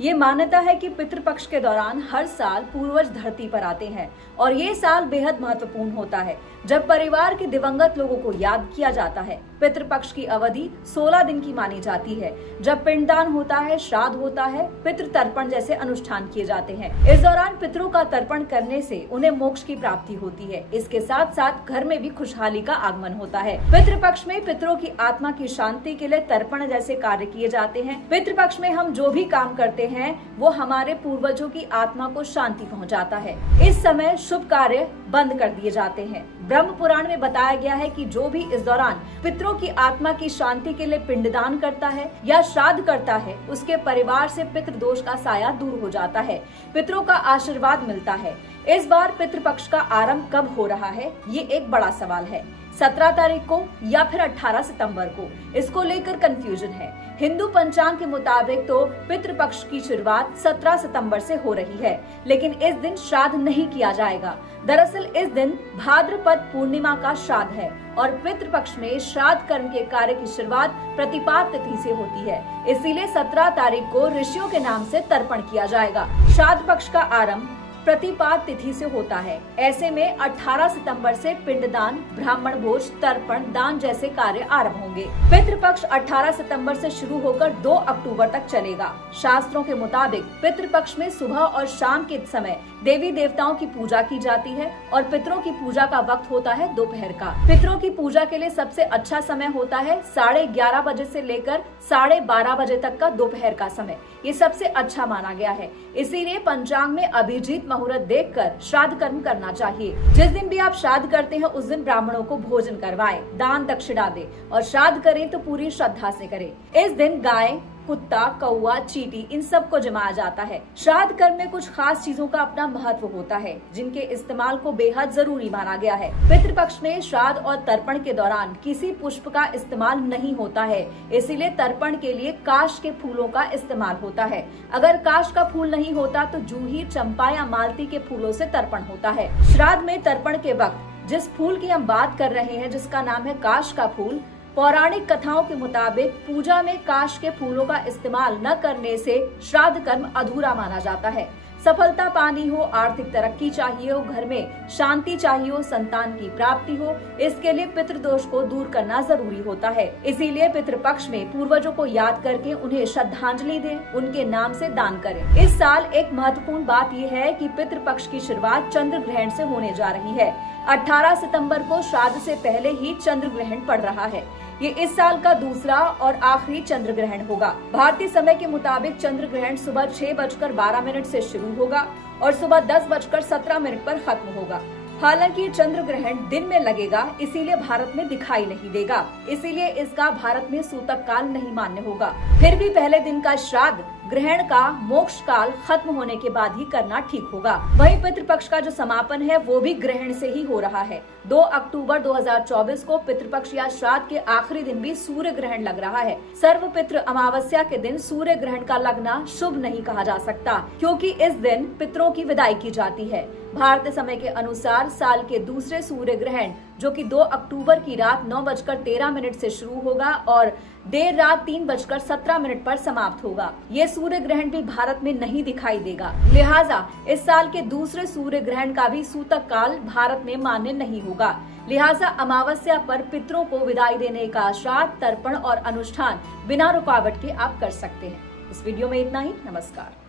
ये मान्यता है कि पितृपक्ष के दौरान हर साल पूर्वज धरती पर आते हैं और ये साल बेहद महत्वपूर्ण होता है जब परिवार के दिवंगत लोगों को याद किया जाता है। पितृपक्ष की अवधि 16 दिन की मानी जाती है, जब पिंडदान होता है, श्राद्ध होता है, पितृ तर्पण जैसे अनुष्ठान किए जाते हैं। इस दौरान पितरों का तर्पण करने से उन्हें मोक्ष की प्राप्ति होती है। इसके साथ साथ घर में भी खुशहाली का आगमन होता है। पितृपक्ष में पितरों की आत्मा की शांति के लिए तर्पण जैसे कार्य किए जाते हैं। पितृपक्ष में हम जो भी काम करते हैं वो हमारे पूर्वजों की आत्मा को शांति पहुंचाता है। इस समय शुभ कार्य बंद कर दिए जाते हैं। ब्रह्म पुराण में बताया गया है कि जो भी इस दौरान पितरों की आत्मा की शांति के लिए पिंडदान करता है या श्राद्ध करता है, उसके परिवार से पितृदोष का साया दूर हो जाता है, पितरों का आशीर्वाद मिलता है। इस बार पितृपक्ष का आरंभ कब हो रहा है, ये एक बड़ा सवाल है। 17 तारीख को या फिर 18 सितंबर को, इसको लेकर कंफ्यूजन है। हिंदू पंचांग के मुताबिक तो पितृपक्ष की शुरुआत 17 सितंबर से हो रही है, लेकिन इस दिन श्राद्ध नहीं किया जाएगा। दरअसल इस दिन भाद्रपद पूर्णिमा का श्राद्ध है और पितृपक्ष में श्राद्ध कर्म के कार्य की शुरुआत प्रतिपाद तिथि से होती है। इसीलिए 17 तारीख को ऋषियों के नाम से तर्पण किया जाएगा। श्राद्ध पक्ष का आरंभ प्रतिपाद तिथि से होता है। ऐसे में 18 सितंबर से पिंडदान, ब्राह्मण भोज, तर्पण, दान जैसे कार्य आरंभ होंगे। पितृपक्ष 18 सितंबर से शुरू होकर 2 अक्टूबर तक चलेगा। शास्त्रों के मुताबिक पितृपक्ष में सुबह और शाम के समय देवी देवताओं की पूजा की जाती है और पितरों की पूजा का वक्त होता है दोपहर का। पितरों की पूजा के लिए सबसे अच्छा समय होता है 11:30 बजे से लेकर 12:30 बजे तक का दोपहर का समय। ये सबसे अच्छा माना गया है। इसीलिए पंचांग में अभिजीत मुहूर्त देखकर श्राद्ध कर्म करना चाहिए। जिस दिन भी आप श्राद्ध करते हैं उस दिन ब्राह्मणों को भोजन करवाएं, दान दक्षिणा दें और श्राद्ध करें तो पूरी श्रद्धा से करें। इस दिन गाय, कुत्ता, कौवा, चींटी इन सब को जमाया जाता है। श्राद्ध कर्म में कुछ खास चीजों का अपना महत्व होता है जिनके इस्तेमाल को बेहद जरूरी माना गया है। पितृपक्ष में श्राद्ध और तर्पण के दौरान किसी पुष्प का इस्तेमाल नहीं होता है, इसीलिए तर्पण के लिए काश के फूलों का इस्तेमाल होता है। अगर काश का फूल नहीं होता तो जूही, चंपा या मालती के फूलों से तर्पण होता है। श्राद्ध में तर्पण के वक्त जिस फूल की हम बात कर रहे हैं, जिसका नाम है काश का फूल, पौराणिक कथाओं के मुताबिक पूजा में काश के फूलों का इस्तेमाल न करने से श्राद्ध कर्म अधूरा माना जाता है। सफलता पानी हो, आर्थिक तरक्की चाहिए हो, घर में शांति चाहिए हो, संतान की प्राप्ति हो, इसके लिए पितृदोष को दूर करना जरूरी होता है। इसीलिए पितृपक्ष में पूर्वजों को याद करके उन्हें श्रद्धांजलि दें, उनके नाम से दान करें। इस साल एक महत्वपूर्ण बात यह है कि पितृपक्ष की शुरुआत चंद्र ग्रहण से होने जा रही है। 18 सितंबर को श्राद्ध से पहले ही चंद्र ग्रहण पड़ रहा है। ये इस साल का दूसरा और आखिरी चंद्र ग्रहण होगा। भारतीय समय के मुताबिक चंद्र ग्रहण सुबह 6:12 से शुरू होगा और सुबह 10:17 पर खत्म होगा। हालांकि चंद्र ग्रहण दिन में लगेगा, इसीलिए भारत में दिखाई नहीं देगा, इसीलिए इसका भारत में सूतक काल नहीं मान्य होगा। फिर भी पहले दिन का श्राद्ध ग्रहण का मोक्ष काल खत्म होने के बाद ही करना ठीक होगा। वहीं पितृपक्ष का जो समापन है वो भी ग्रहण से ही हो रहा है। 2 अक्टूबर 2024 को पितृपक्ष या श्राद्ध के आखिरी दिन भी सूर्य ग्रहण लग रहा है। सर्व पितृ अमावस्या के दिन सूर्य ग्रहण का लगना शुभ नहीं कहा जा सकता, क्योंकि इस दिन पितरों की विदाई की जाती है। भारतीय समय के अनुसार साल के दूसरे सूर्य ग्रहण जो कि 2 अक्टूबर की रात 9:13 से शुरू होगा और देर रात 3:17 पर समाप्त होगा। ये सूर्य ग्रहण भी भारत में नहीं दिखाई देगा, लिहाजा इस साल के दूसरे सूर्य ग्रहण का भी सूतक काल भारत में मान्य नहीं होगा। लिहाजा अमावस्या पर पितरों को विदाई देने का श्राद्ध, तर्पण और अनुष्ठान बिना रुकावट के आप कर सकते हैं। इस वीडियो में इतना ही। नमस्कार।